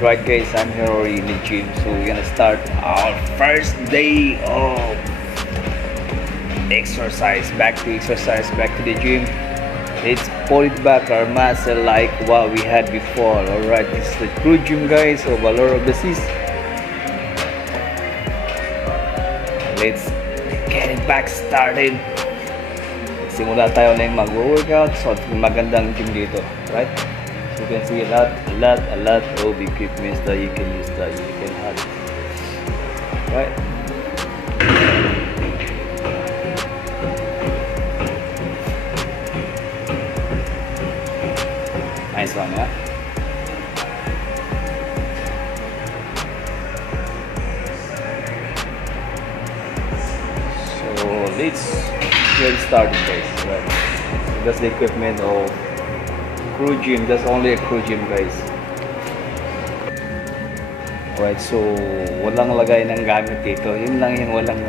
Right guys, I'm here already in the gym, so we're gonna start our first day of exercise. Back to exercise, back to the gym. Let's pull it back our muscle like what we had before. Alright, this is the crew gym guys of Valor of the Seas. Let's get it back started. Simula tayo na yung mag-workout. So magandang gym dito, right? So you can see a lot of equipments that you can use, that you can have, right? Nice one, yeah. So let's get started guys, right? That's the equipment of crew gym. That's only a crew gym guys. Right, so walang lagay ng gamit dito. Yun lang yung walang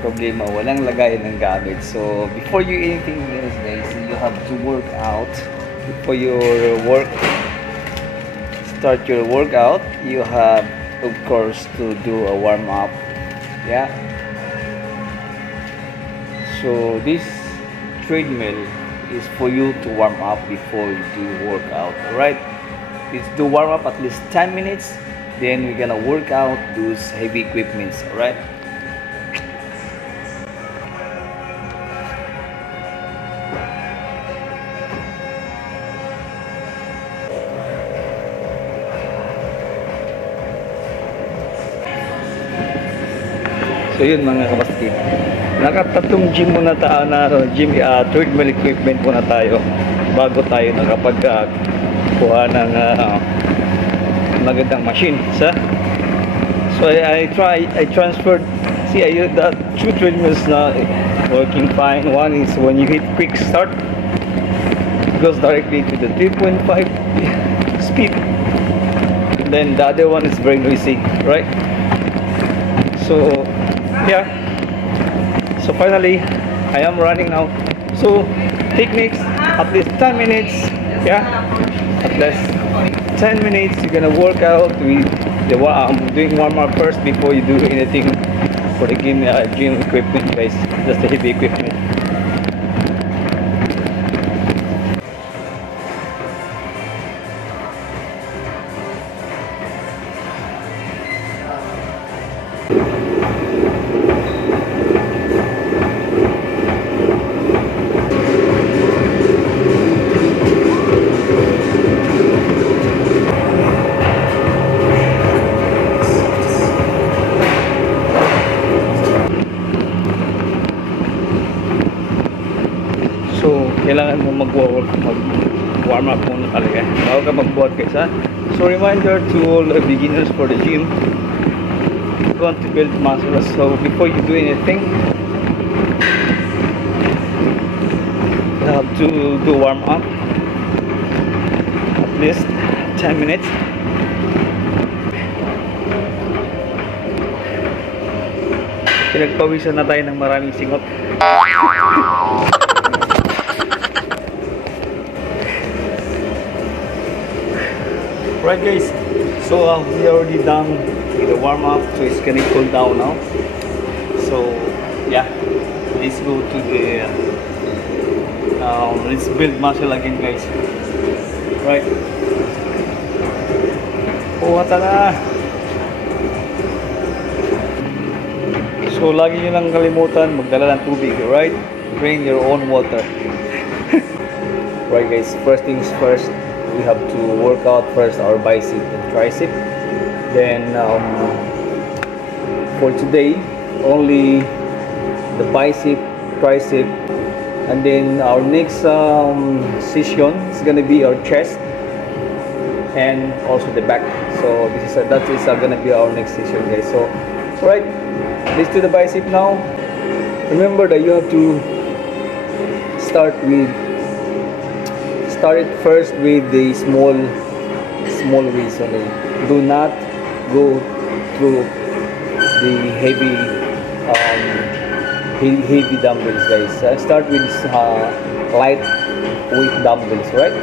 problema, walang lagay ng gamit. So before you anything else guys, you have to work out. Before your start your workout, you have of course to do a warm up, yeah. So this treadmill is for you to warm up before you do workout. Alright, let's do warm up at least 10 minutes, then we're gonna work out those heavy equipments. Alright, so yun mga kapatid, nakatatlong gym muna tayo na treadmill equipment muna tayo bago tayo nakapagkuha ng magandang machine. So I transferred, see, I used that 2 treadmills now working fine. One is when you hit quick start, it goes directly to the 3.5 speed, and then the other one is very noisy, right? So yeah, so finally I am running now. So techniques at least 10 minutes, yeah, at least 10 minutes. You're gonna work out with the doing warm up first before you do anything for the gym equipment guys. Just the heavy equipment. So kailangan mo mag-warm up muna talaga bago ka mag-buhat guys, ha? So reminder to all beginners for the gym, you want to build muscle. So before you do anything, you have to do warm up at least 10 minutes. Pinagpawisan na tayo ng maraming singot. Right guys, so we already done with the warm up, so it's gonna cool down now. So yeah, let's go to the let's build muscle again guys. Right, puwata na. So lagi nyo lang kalimutan magdala ng tubig, right? Bring your own water. Right guys, first things first, we have to work out first our bicep and tricep. Then for today only the bicep, tricep, and then our next session is gonna be our chest and also the back. So this is that is gonna be our next session guys. So right, let's do the bicep now. Remember that you have to start it first with the small weights only. Do not go through the heavy dumbbells guys. Start with light weight dumbbells, right?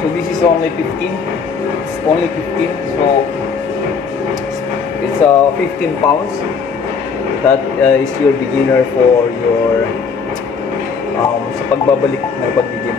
So this is only 15. It's only 15, so it's 15 pounds. That is your beginner for your sa pagbabalik ng pag-begin.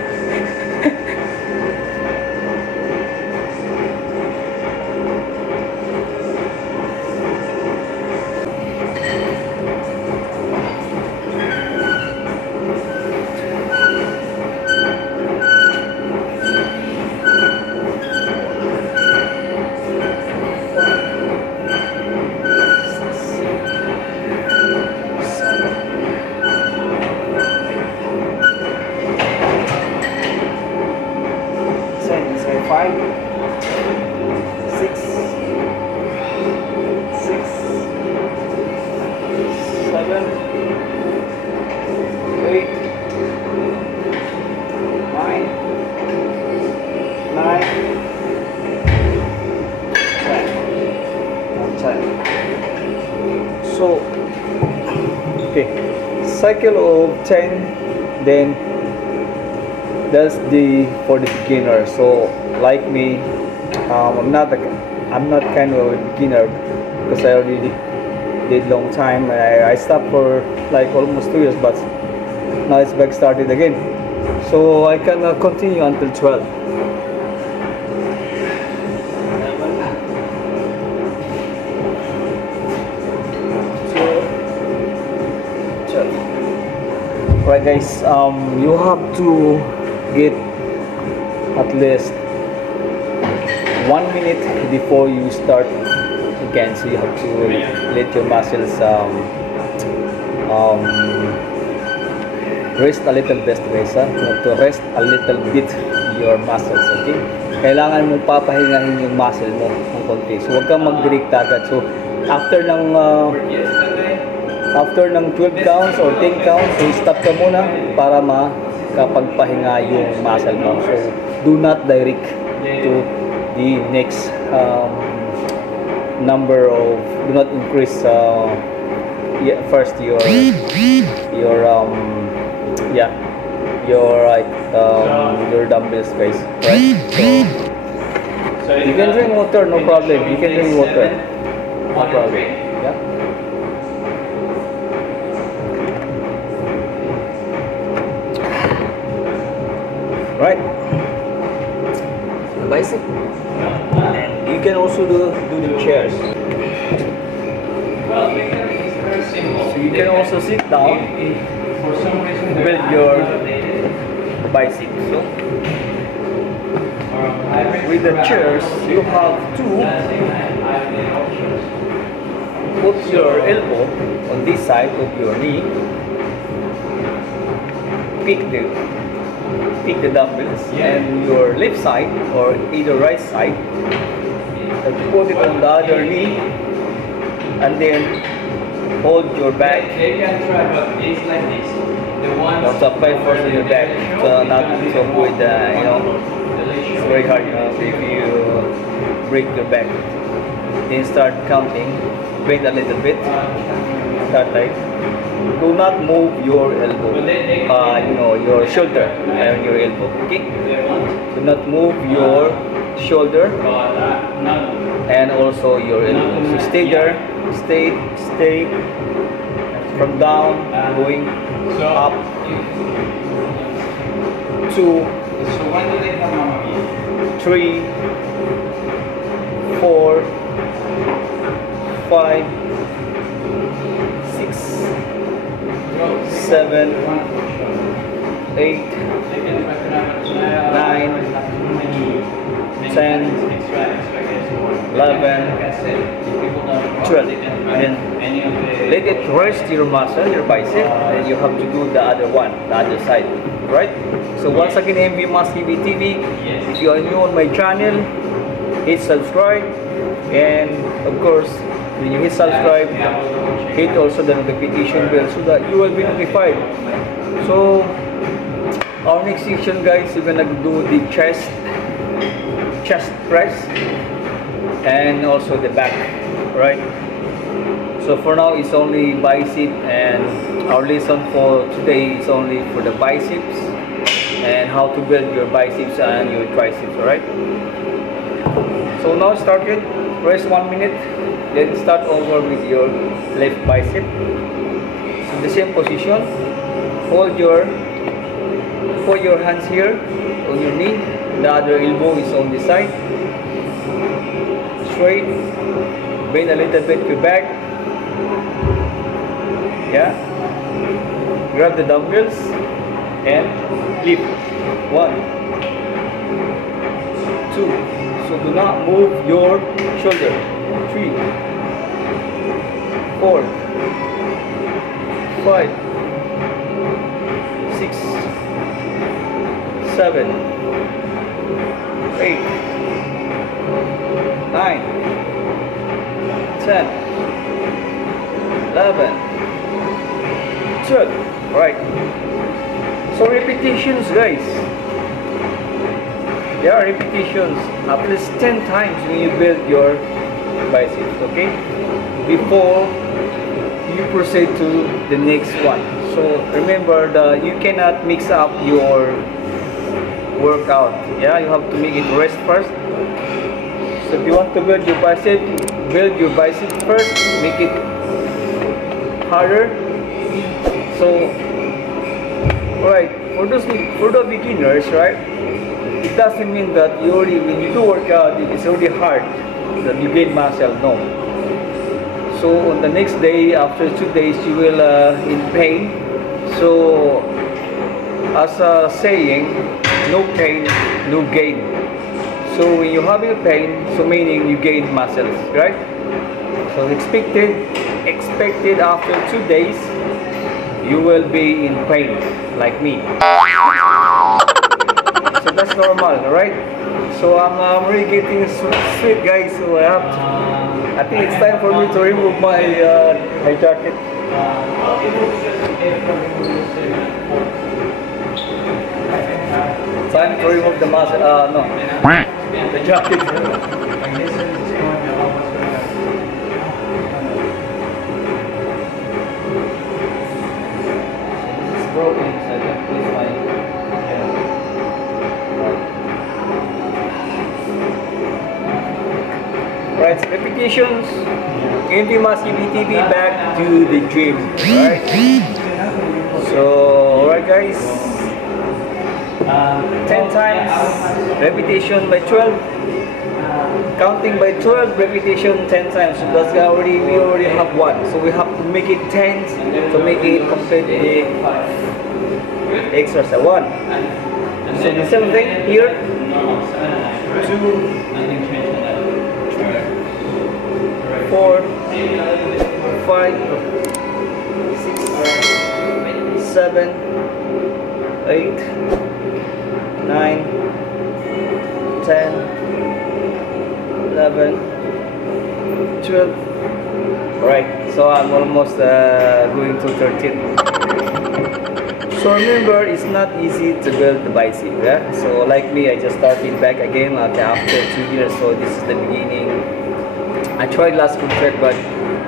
Five, six, seven, 8, 9, 10. So, okay, cycle of 10, then that's for the beginner. So like me, I'm not kind of a beginner because I already did long time. I stopped for like almost 2 years, but now it's back started again. So I can continue until 12. Right guys, you have to get at least 1 minute before you start again, so you have to let your muscles rest a little bit guys, you have to rest a little bit your muscles, okay? Kailangan mo papahingahin yung muscle mo ng konti, so huwag kang mag-direct agad. So after ng 12 counts or 10 counts, so stop ka muna para makapagpahinga yung muscle mo. So do not direct to the next number of, do not increase first your dumbbells guys, right? So you can drink water, no problem. You can drink water, no problem. Yeah. Right. The bicep. And you can also do the chairs. So you can also sit down, build your bicep. So with the chairs, you have to put your elbow on this side of your knee, pick the dumbbells, and your left side or either right side, and put it on the other knee, and then hold your back. You can try, but it's like this. Don't apply force on your back, so not to avoid it's very hard, if you break your back. Then start counting, wait a little bit, start like, do not move your elbow, your shoulder and your elbow, okay? Do not move your shoulder and also your elbow. So stay there, stay from down, going up, 2, 3, 4, 5, 6, 7, 8, 9, 10, 11, 12. And let it rest your muscle, your bicep, and you have to do the other one, the other side, right? So once again, MV Mas TV, if you are new on my channel, hit subscribe, and of course when you hit subscribe, hit also the notification bell so that you will be notified. So our next section guys, we're gonna do the chest press and also the back, right? So for now it's only bicep, and our lesson for today is only for the biceps and how to build your biceps and your triceps, alright? So now start it, rest 1 minute, then start over with your left bicep. So the same position, hold your hands here on your knee, the other elbow is on the side, straight, bend a little bit to back, yeah, grab the dumbbells and lift. 1, 2, so do not move your shoulder. 3, 4, 5, 6, 7, 8, 9, 10, 11, 12. Right. So repetitions, guys. There are repetitions at least 10 times when you build your biceps, okay? Before you proceed to the next one. So remember that you cannot mix up your workout. Yeah, you have to make it rest first. So if you want to build your bicep first, make it harder. So right, for the beginners, right, it doesn't mean that when you do workout, it's already hard that you gain muscle. No. So on the next day, after 2 days, you will in pain. So as a saying, no pain, no gain. So when you're having pain, so meaning you gain muscles, right? So expected after 2 days, you will be in pain, like me. So that's normal, right? So I'm really getting sweet, guys. So I think it's time for me to remove my jacket. Time to remove the mask. No, the jacket. It's broken, so I can place my right, repetitions. Empty mass EBTV back to the gym. Right. So, alright, guys. 10 times repetition by 12, counting by 12 repetition 10 times. So that's we already have one, so we have to make it 10 to make it complete the exercise. 1, so the same thing here. 2, 4, 5, 6, 7, 8, 9, 10, 11, 12. Right, so I'm almost going to 13. So remember, it's not easy to build the bicep, yeah? So like me, I just started back again after 2 years, so this is the beginning. I tried last contract, but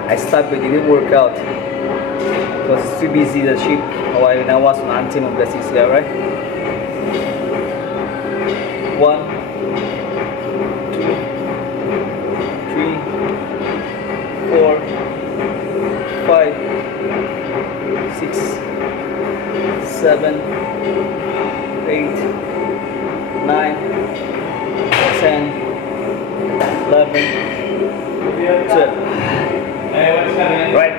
I stopped. It didn't work out because it's too busy, the ship. When I was on Anthem of the CCR, right? 1, 2, 3, 4, 5, 6, 7, 8, 9, 10, 11, 12. Right.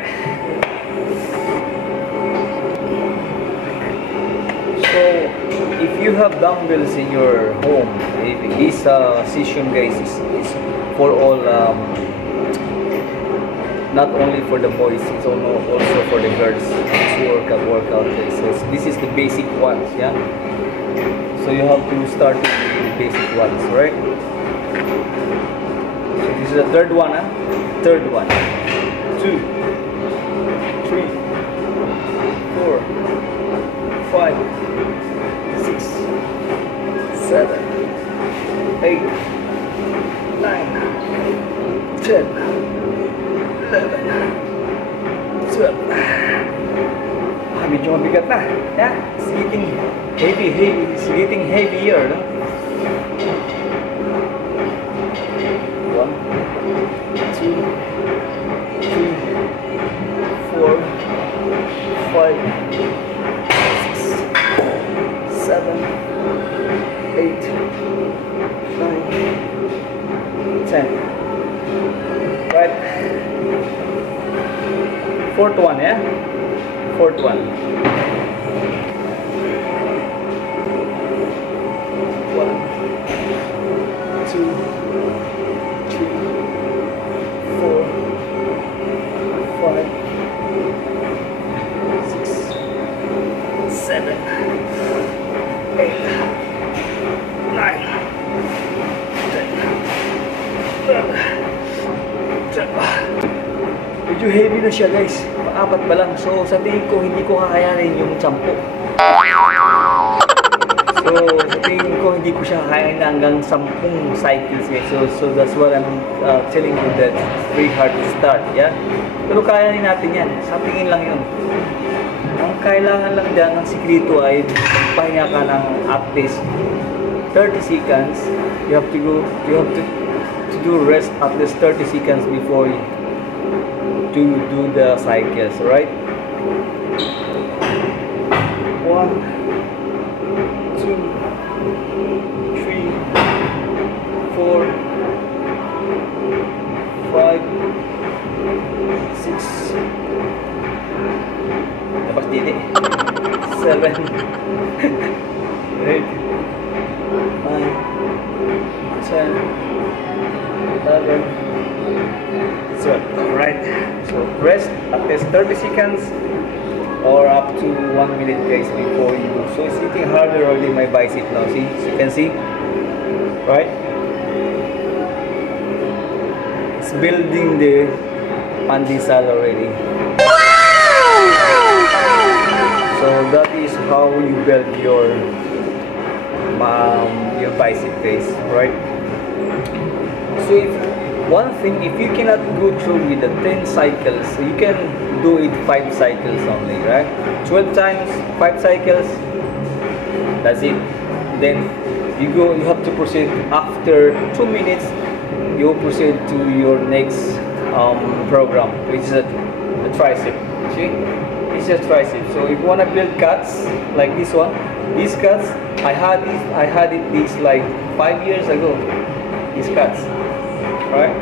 So if you have dumbbells in your home, this session, guys, is for all, not only for the boys, it's also for the girls. It's workout, guys. So this is the basic ones, yeah. So you have to start with the basic ones, right? So this is the third one, huh? Third one. 2, 3, 4, 5, 6, 7, 8, 9, 10, 11, 12. Medyo mabigat na. Yeah, it's getting heavy. It's getting heavier, no? fourth one, yeah? Fourth one. 1, 2, 3, 4, 5, 6, 7, 8, 9, 10, 11. Medyo heavy na siya guys, paapat pa lang. So sa tingin ko hindi ko kakayanin yung 10. So sa tingin ko hindi ko siya kakayanin hanggang 10 cycles guys. So that's what I'm telling you, that it's very hard to start, yeah. Pero kayanin natin yan, sa tingin lang yun. Ang kailangan lang dyan ng sikreto ay pahinga ka ng at least 30 seconds. You have to do rest at least 30 seconds before you do the cycles, right? 1, 2, 3, 4, 5, 6, tapos dito 7, 8, 9, 10, 11. So, alright. So, rest at least 30 seconds or up to 1 minute guys before you do. So, it's hitting harder already my bicep now. See? So you can see? Right? It's building the pandisal already. So, that is how you build your bicep guys, right? So, one thing, if you cannot go through with the 10 cycles, you can do it 5 cycles only, right? 12 times, 5 cycles, that's it. Then you have to proceed after 2 minutes, you proceed to your next program, which is the tricep. See? This is a tricep. So if you want to build cuts like this one, these cuts, I had it like 5 years ago, these cuts. Right?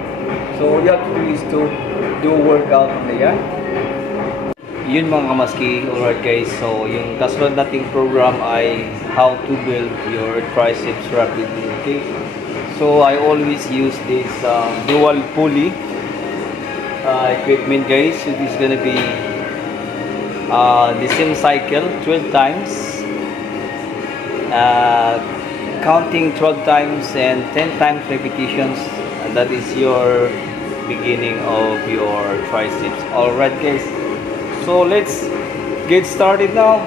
So what you have to do is to do workout on the Yun mga kamaski. Alright guys, so yung kasunod nating program ay how to build your triceps rapidly. Okay? So I always use this dual pulley equipment guys. So this is gonna be the same cycle 12 times, counting 12 times and 10 times repetitions. That is your beginning of your triceps. Alright guys, so let's get started now.